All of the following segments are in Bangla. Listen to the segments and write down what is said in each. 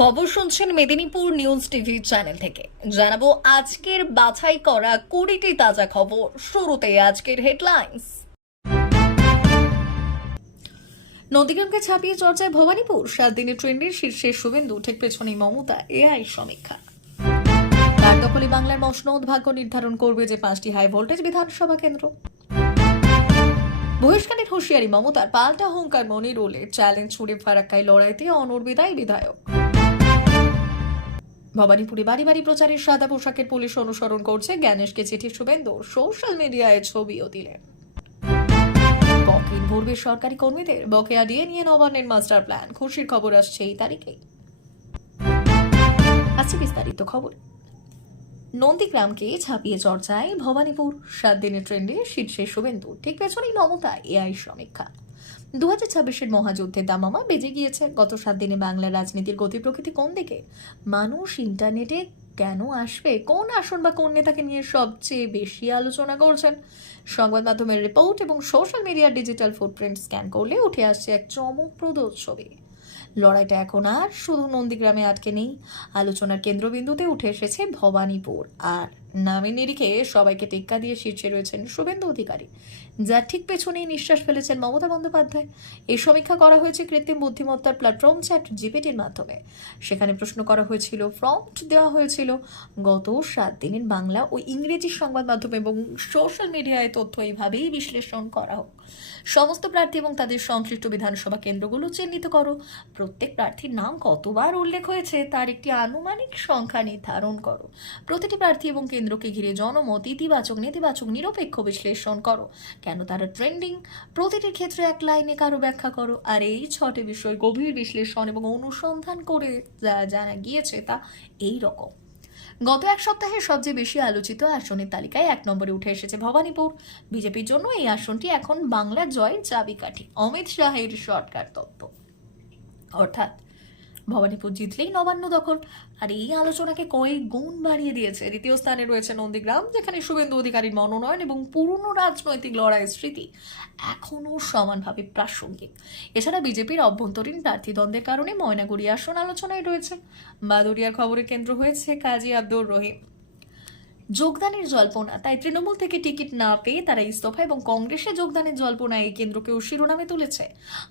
খবর শুনছেন মেদিনীপুর নিউজ টিভি চ্যানেল থেকে। জানাবো আজকের বাছাই করা 20টি তাজা খবর। শুরুতে আজকের হেডলাইন্স। নন্দীগ্রামকে ছাপিয়ে চর্চায় ভবানীপুর, 7 দিনের ট্রেন্ডের শীর্ষে শুভেন্দু, ঠিক পেছনেই মমতা। এআই সমীক্ষা। তার দখলে বাংলার মসনদ, ভাগ্য নির্ধারণ করবে যে 5টি হাই ভোল্টেজ বিধানসভা কেন্দ্র। বহিষ্কারের হুঁশিয়ারি মমতার, পাল্টা হুঙ্কার মনিরুলের, চ্যালেঞ্জ ছুড়ে ফারাক্কায় লড়াইতে অনর্বিদায় বিধায়ক। ভবানীপুরে বাড়ি বাড়ি প্রচারের সাদা পোশাকের পুলিশ অনুসরণ করছে, জ্ঞানেশকে চিঠি শুভেন্দু, সোশ্যাল মিডিয়ায় ছবিও দিলেন। বকেট ভরবে সরকারি কর্মীদের, বকেয়া দিয়ে নিয়ে নবান্নের মাস্টার প্ল্যান। খুশির খবর আসছে এই তারিখে। আছে বিস্তারিত খবর। নন্দীগ্রামকে ছাপিয়ে চর্চায় ভবানীপুর, 7 দিনের ট্রেন্ডে শীর্ষে শুভেন্দু, ঠিক পেছনেই মমতা। এআই সমীক্ষা। 2026-এর মহাযুদ্ধের দামামা বেজে গিয়েছে। গত 7 দিনে বাংলার রাজনীতির গতি প্রকৃতি কোন দিকে? মানুষ ইন্টারনেটে কেন আসবে? কোন আসন বা কোন নেতাকে নিয়ে সবচেয়ে বেশি আলোচনা করছেন? সংবাদ মাধ্যমের রিপোর্ট এবং সোশ্যাল মিডিয়ার ডিজিটাল ফুটপ্রিন্ট স্ক্যান করলে উঠে আসছে এক চমকপ্রদ ছবি। লড়াইটা এখন আর শুধু নন্দীগ্রামে আটকে নেই, আলোচনার কেন্দ্রবিন্দুতে উঠে এসেছে ভবানীপুর। আর নামের নিরিখে সবাইকে টেক্কা দিয়ে শীর্ষে রয়েছেন শুভেন্দু অধিকারী, যার ঠিক পেছনেই নিঃশ্বাস ফেলেছেন মমতা বন্দ্যোপাধ্যায়। এই সমীক্ষা করা হয়েছে কৃত্রিম বুদ্ধিমত্তার প্ল্যাটফর্ম চ্যাট জিপিটির মাধ্যমে। সেখানে প্রশ্ন করা হয়েছিল, প্রম্পট দেওয়া হয়েছিল, গত 7 দিনের বাংলা ও ইংরেজি সংবাদ মাধ্যম এবং সোশ্যাল মিডিয়ায় তথ্য এইভাবেই বিশ্লেষণ করা হোক। সমস্ত প্রার্থী এবং তাদের সংশ্লিষ্ট বিধানসভা কেন্দ্রগুলো চিহ্নিত করো। প্রত্যেক প্রার্থীর নাম কতবার উল্লেখ হয়েছে তার একটি আনুমানিক সংখ্যা নির্ধারণ করো। প্রতিটি প্রার্থী এবং কেন্দ্রকে ঘিরে জনমত, ইতিবাচক, নেতিবাচক, নিরপেক্ষ বিশ্লেষণ করো। কেন তারা ট্রেন্ডিং, প্রতিটির ক্ষেত্রে এক লাইনে কারো ব্যাখ্যা করো। আর এই 6টি বিষয় গভীর বিশ্লেষণ এবং অনুসন্ধান করে জানা গিয়েছে তা এই রকম। গত এক সপ্তাহে সবচেয়ে বেশি আলোচিত আসনের তালিকায় 1 নম্বরে উঠে এসেছে ভবানীপুর। বিজেপির জন্য এই আসনটি এখন বাংলার জয়ের চাবিকাঠি। অমিত শাহের শর্টকাট তত্ত্ব, অর্থাৎ ভবানীপুর জিতলেই নবান্ন দখল। আর এই আলোচনাকে কয়েক গুণ বাড়িয়ে দিয়েছে। দ্বিতীয় স্থানে রয়েছে নন্দীগ্রাম, যেখানে শুভেন্দু অধিকারীর মনোনয়ন এবং পুরনো রাজনৈতিক লড়াইয়ের স্মৃতি এখনও সমানভাবে প্রাসঙ্গিক। এছাড়া বিজেপির অভ্যন্তরীণ প্রার্থী দ্বন্দ্বের কারণে ময়নাগুড়ি আসন আলোচনায় রয়েছে। বাদুড়িয়ার খবরের কেন্দ্র হয়েছে কাজী আব্দুর রহিম। যোগদানের জল্পনা, তাই তৃণমূল থেকে টিকিট না পেয়ে তারা ইস্তফা এবং কংগ্রেসে যোগদানের জল্পনা এই কেন্দ্রকেও শিরোনামে তুলেছে।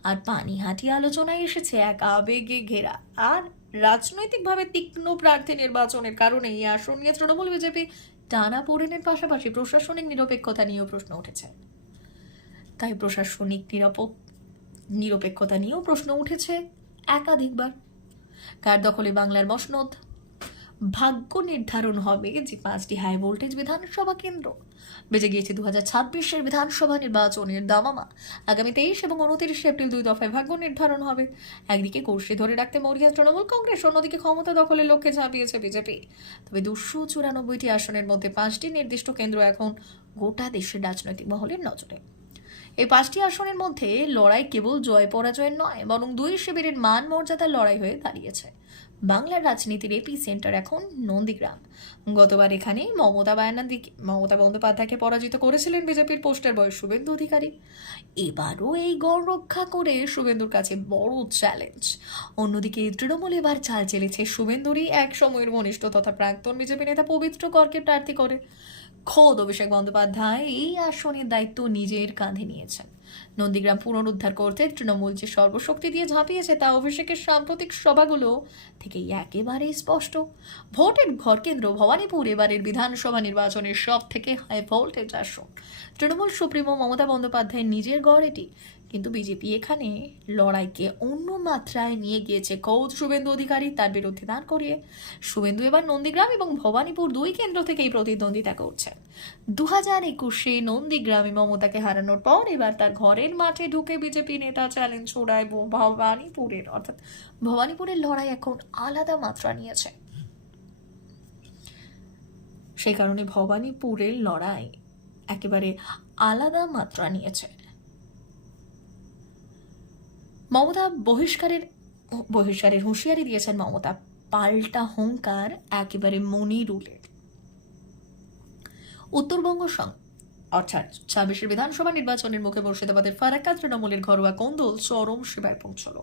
আর পানিহাটি আলোচনায় এসেছে এক আবেগে ঘেরা আর রাজনৈতিকভাবে তীক্ষ্ণ প্রার্থী নির্বাচনের কারণে এই আসন নিয়ে তৃণমূল বিজেপি টানা পড়েনের পাশাপাশি প্রশাসনিক নিরপেক্ষতা নিয়েও প্রশ্ন উঠেছে। তাই প্রশাসনিক নিরপেক্ষতা নিয়েও প্রশ্ন উঠেছে একাধিকবার। কার দখলে বাংলার মসনদ, ভাগ্য নির্ধারণ হবে যে 5টি হাই ভোল্টেজ বিধানসভা কেন্দ্র। বেজে গিয়েছে 2026-এর বিধানসভা নির্বাচনের দামামা। আগামী 23 এবং 29 এপ্রিল 2 দফায় ভাগ্য নির্ধারণ হবে। একদিকে কর্ষি ধরে রাখতে মরিয়া তৃণমূল কংগ্রেস, অন্যদিকে ক্ষমতা দখলের লক্ষ্যে ঝাঁপিয়েছে বিজেপি। তবে 294টি আসনের মধ্যে 5টি নির্দিষ্ট কেন্দ্র এখন গোটা দেশের রাজনৈতিক মহলের নজরে। এই 5টি আসনের মধ্যে লড়াই কেবল জয় পরাজয়ের নয়, বরং দুই শিবিরের মান মর্যাদার লড়াই হয়ে দাঁড়িয়েছে। বাংলার রাজনীতির এপি সেন্টার এখন নন্দীগ্রাম। গতবার এখানে মমতা বন্দ্যোপাধ্যায়কে পরাজিত করেছিলেন বিজেপির পোস্টার বয় শুভেন্দু অধিকারী। এবারও এই গড় রক্ষা করে শুভেন্দুর কাছে বড় চ্যালেঞ্জ। অন্যদিকে তৃণমূল এবার চাল চেলেছে শুভেন্দুরই এক সময়ের ঘনিষ্ঠ তথা প্রাক্তন বিজেপি নেতা পবিত্র করকে প্রার্থী করে। খোদ অভিষেক বন্দ্যোপাধ্যায় এই আসনের দায়িত্ব নিজের কাঁধে নিয়েছেন। নন্দীগ্রাম পুনরুদ্ধার করতে তৃণমূল যে সর্বশক্তি দিয়ে ঝাঁপিয়েছে তা অভিষেকের সাম্প্রতিক সভাগুলো থেকেই একেবারেই স্পষ্ট। ভোটের ঘরকেন্দ্র ভবানীপুর এবারের বিধানসভা নির্বাচনের সব থেকে হাই ভোল্টেজ আসন। তৃণমূল সুপ্রিমো মমতা বন্দ্যোপাধ্যায়ের নিজের গড় এটি, কিন্তু বিজেপি এখানে লড়াইকে অন্য মাত্রায় নিয়ে গিয়েছে খোদ শুভেন্দু অধিকারী তার বিরুদ্ধে দাঁড় করিয়ে। শুভেন্দু এবার নন্দীগ্রাম এবং ভবানীপুর দুই কেন্দ্র থেকেই প্রতিদ্বন্দ্বিতা করছেন। 2021-এ নন্দীগ্রামে মমতাকে হারানোর পর এবার তার ঘরের মাঠে ঢুকে বিজেপি নেতা চ্যালেঞ্জ ছোড়ায় ভবানীপুরের লড়াই এখন আলাদা মাত্রা নিয়েছে। সেই কারণে ভবানীপুরের লড়াই একেবারে আলাদা মাত্রা নিয়েছে। মমতা বহিষ্কারের হুঁশিয়ারি দিয়েছেন মমতা, পাল্টা হুঙ্কার একেবারে মনিরুলের। উত্তরবঙ্গ অর্থাৎ ২৬ বিধানসভা নির্বাচনের মুখে মুর্শিদাবাদের ফারাক্কা তৃণমূলের ঘরোয়া কোন্দল চরম সীমায় পৌঁছল।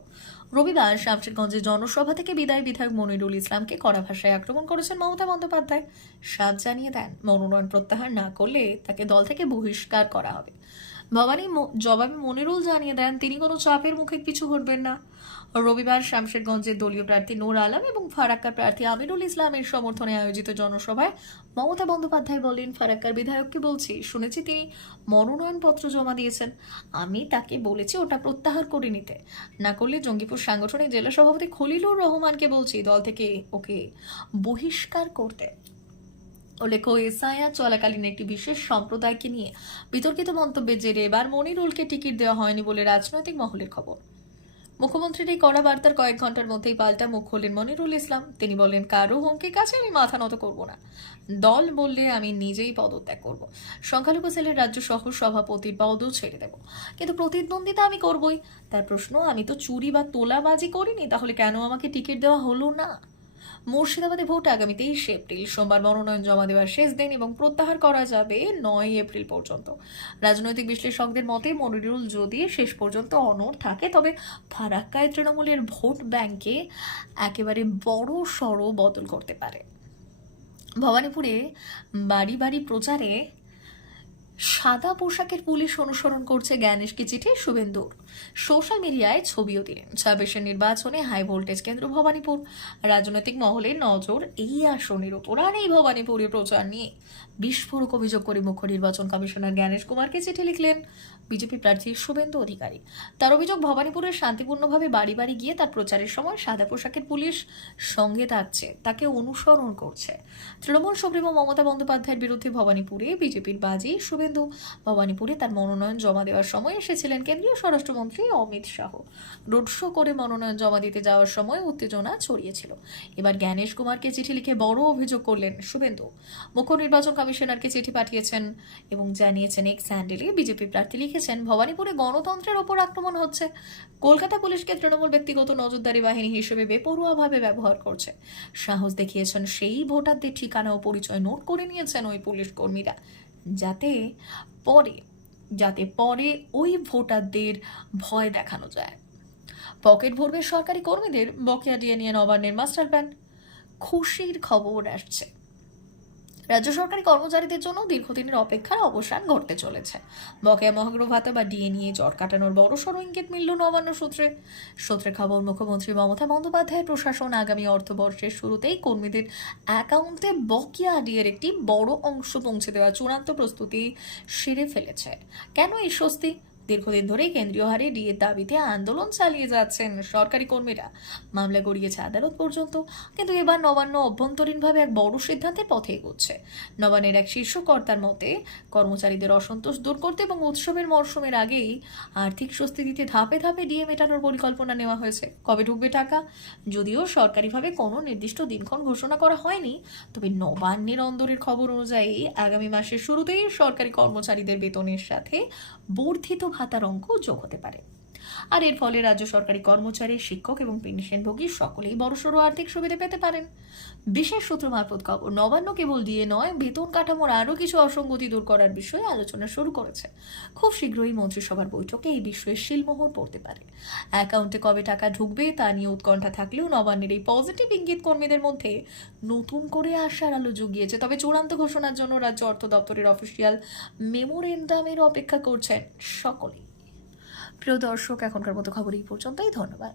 রবিবার শামশেরগঞ্জে জনসভা থেকে বিদায়ী বিধায়ক মনিরুল ইসলামকে কড়া ভাষায় আক্রমণ করেছেন মমতা বন্দ্যোপাধ্যায়। সাধ জানিয়ে দেন, মনোনয়ন প্রত্যাহার না করলে তাকে দল থেকে বহিষ্কার করা হবে। ভবানী জবাবে মনিরুল জানিয়ে দেন, তিনি কোনো চাপের মুখে কিছু ঘটবেন না। রবিবার শামশেরগঞ্জের দলীয় প্রার্থী নূর আলম এবং ফারাক্কার প্রার্থী আমিরুল ইসলামের সমর্থনে আয়োজিত জনসভায় মমতা বন্দ্যোপাধ্যায় বলেন, ফারাক্কার বিধায়ককে বলছি, শুনেছি তিনি মনোনয়নপত্র জমা দিয়েছেন। আমি তাকে বলেছি ওটা প্রত্যাহার করে নিতে, না করলে জঙ্গিপুর সাংগঠনিক জেলা সভাপতি খলিলুর রহমানকে বলছি দল থেকে ওকে বহিষ্কার করতে। উল্লেখ্য, এসআইআর চলাকালীন একটি বিশেষ সম্প্রদায়কে নিয়ে বিতর্কিত মন্তব্যের জেরে এবার মনিরুলকে টিকিট দেওয়া হয়নি বলে রাজনৈতিক মহলের খবর। মুখ্যমন্ত্রীর এই কড়া বার্তার কয়েক ঘন্টার মধ্যেই পাল্টা মুখ খুললেন মনিরুল ইসলাম। তিনি বলেন, কারো হুমকির কাছে আমি মাথা নত করব না। দল বললে আমি নিজেই পদত্যাগ করব। সংখ্যালঘু সেলের রাজ্য সহ সভাপতির পদও ছেড়ে দেব, কিন্তু প্রতিদ্বন্দ্বিতা আমি করবই। তার প্রশ্ন, আমি তো চুরি বা তোলাবাজি করিনি, তাহলে কেন আমাকে টিকিট দেওয়া হলো না? মুর্শিদাবাদে ভোট আগামী 23 এপ্রিল, সোমবার মনোনয়ন জমা দেওয়ার শেষ দিন এবং প্রত্যাহার করা যাবে 9 এপ্রিল পর্যন্ত। রাজনৈতিক বিশ্লেষকদের মতে মনিরুল যদি শেষ পর্যন্ত অনড় থাকে, তবে ফারাক্কায় তৃণমূলের ভোট ব্যাংকে একেবারে বড় সড় বদল করতে পারে। ভবানীপুরে বাড়ি বাড়ি প্রচারে সাদা পোশাকের পুলিশ অনুসরণ করছে জ্ঞানেশকে চিঠি শুভেন্দুর। সোশ্যাল মিডিয়ায় ছবিও দিলেন। ২৬ নির্বাচনে হাই ভোল্টেজ কেন্দ্র ভবানীপুর। রাজনৈতিক মহলের নজর এই আসনের ওপর। আর এই ভবানীপুরে প্রচার নিয়ে বিস্ফোরক অভিযোগ করে মুখ্য নির্বাচন কমিশনার জ্ঞানেশ কুমারকে চিঠি লিখলেন বিজেপি প্রার্থী শুভেন্দু অধিকারী। তার অভিযোগ, ভবানীপুরে শান্তিপূর্ণভাবে বাড়ি বাড়ি গিয়ে তার প্রচারের সময় সাদা পোশাকের পুলিশ সঙ্গে থাকছে, তাকে অনুসরণ করছে। তৃণমূল সুপ্রিমো মমতা বন্দ্যোপাধ্যায়ের বিরুদ্ধে ভবানীপুরে বিজেপির বাজি শুভেন্দু। ভবানীপুরে তার মনোনয়ন জমা দেওয়ার সময় এসেছিলেন কেন্দ্রীয় স্বরাষ্ট্রমন্ত্রী অমিত শাহ। রোড শো করে মনোনয়ন জমা দিতে যাওয়ার সময় উত্তেজনা ছড়িয়েছিল। এবার জ্ঞানেশ কুমারকে চিঠি লিখে বড় অভিযোগ করলেন শুভেন্দু। মুখ্য নির্বাচন কমিশনারকে চিঠি পাঠিয়েছেন এবং জানিয়েছেন, এক্স হ্যান্ডেলে বিজেপি প্রার্থী লিখেছেন, ভবানীপুরে গণতন্ত্রের ওপর আক্রমণ হচ্ছে। কলকাতা পুলিশকে তৃণমূল ব্যক্তিগত নজরদারি বাহিনী হিসেবে বেপরোয়াভাবে ব্যবহার করছে। সাহস দেখিয়েছেন সেই ভোটারদের ঠিকানা ও পরিচয় নোট করে নিয়েছেন ওই পুলিশ কর্মীরা, যাতে পরে ওই ভোটারদের ভয় দেখানো যায়। পকেট ভরবে সরকারি কর্মীদের, বকেয়া দিয়ে নিয়ে নবান্নের মাস্টার প্ল্যান। খুশির খবর আসছে, রাজ্য সরকারি কর্মচারীদের জন্য দীর্ঘদিনের অপেক্ষার অবসান ঘটতে চলেছে। বকেয়া মহার্ঘ ভাতা বা ডিএ নিয়ে জট কাটানোর বড়সড় ইঙ্গিত মিলল নবান্ন সূত্রে খবর, মুখ্যমন্ত্রী মমতা বন্দ্যোপাধ্যায়ের প্রশাসন আগামী অর্থবর্ষের শুরুতেই কর্মীদের অ্যাকাউন্টে বকেয়া ডিএর একটি বড় অংশ পৌঁছে দেওয়ার চূড়ান্ত প্রস্তুতি সেরে ফেলেছে। কেন এই স্বস্তি? দীর্ঘদিন ধরেই কেন্দ্রীয় হারে ডিএর দাবিতে আন্দোলন চালিয়ে যাচ্ছেন সরকারি কর্মীরা। মামলা গড়িয়েছে আদালত পর্যন্ত, কিন্তু এবার নবান্ন অভ্যন্তরীণভাবে এক বড় সিদ্ধান্তের পথে এগোচ্ছে। নবান্নের এক শীর্ষ কর্তার মতে, কর্মচারীদের অসন্তোষ দূর করতে এবং উৎসবের মরশুমের আগেই আর্থিক স্বস্তি দিতে ধাপে ধাপে ডিএ মেটানোর পরিকল্পনা নেওয়া হয়েছে। কবে ঢুকবে টাকা? যদিও সরকারিভাবে কোনো নির্দিষ্ট দিনক্ষণ ঘোষণা করা হয়নি, তবে নবান্নের অন্দরের খবর অনুযায়ী আগামী মাসের শুরুতেই সরকারি কর্মচারীদের বেতনের সাথে বর্ধিত ভাতার অঙ্ক যোগ হতে পারে। আর এর ফলে রাজ্য সরকারি কর্মচারী, শিক্ষক এবং পেনশনভোগী সকলেই বড়সড় আর্থিক সুবিধা পেতে পারেন। বিশেষ সূত্র মারফত খবর, নবান্ন কেবল দিয়ে নয়, বেতন কাঠামোর আরও কিছু অসঙ্গতি দূর করার বিষয়ে আলোচনা শুরু করেছে। খুব শীঘ্রই মন্ত্রিসভার বৈঠকে এই বিষয়ে শিলমোহর পড়তে পারে। অ্যাকাউন্টে কবে টাকা ঢুকবে তা নিয়ে উৎকণ্ঠা থাকলেও নবান্নের এই পজিটিভ ইঙ্গিত কর্মীদের মধ্যে নতুন করে আশার আলো জুগিয়েছে। তবে চূড়ান্ত ঘোষণার জন্য রাজ্য অর্থ দপ্তরের অফিসিয়াল মেমোরেন্ডামের অপেক্ষা করছেন সকলেই। প্রিয় দর্শক, এখনকার মতো খবর এই পর্যন্তই। ধন্যবাদ।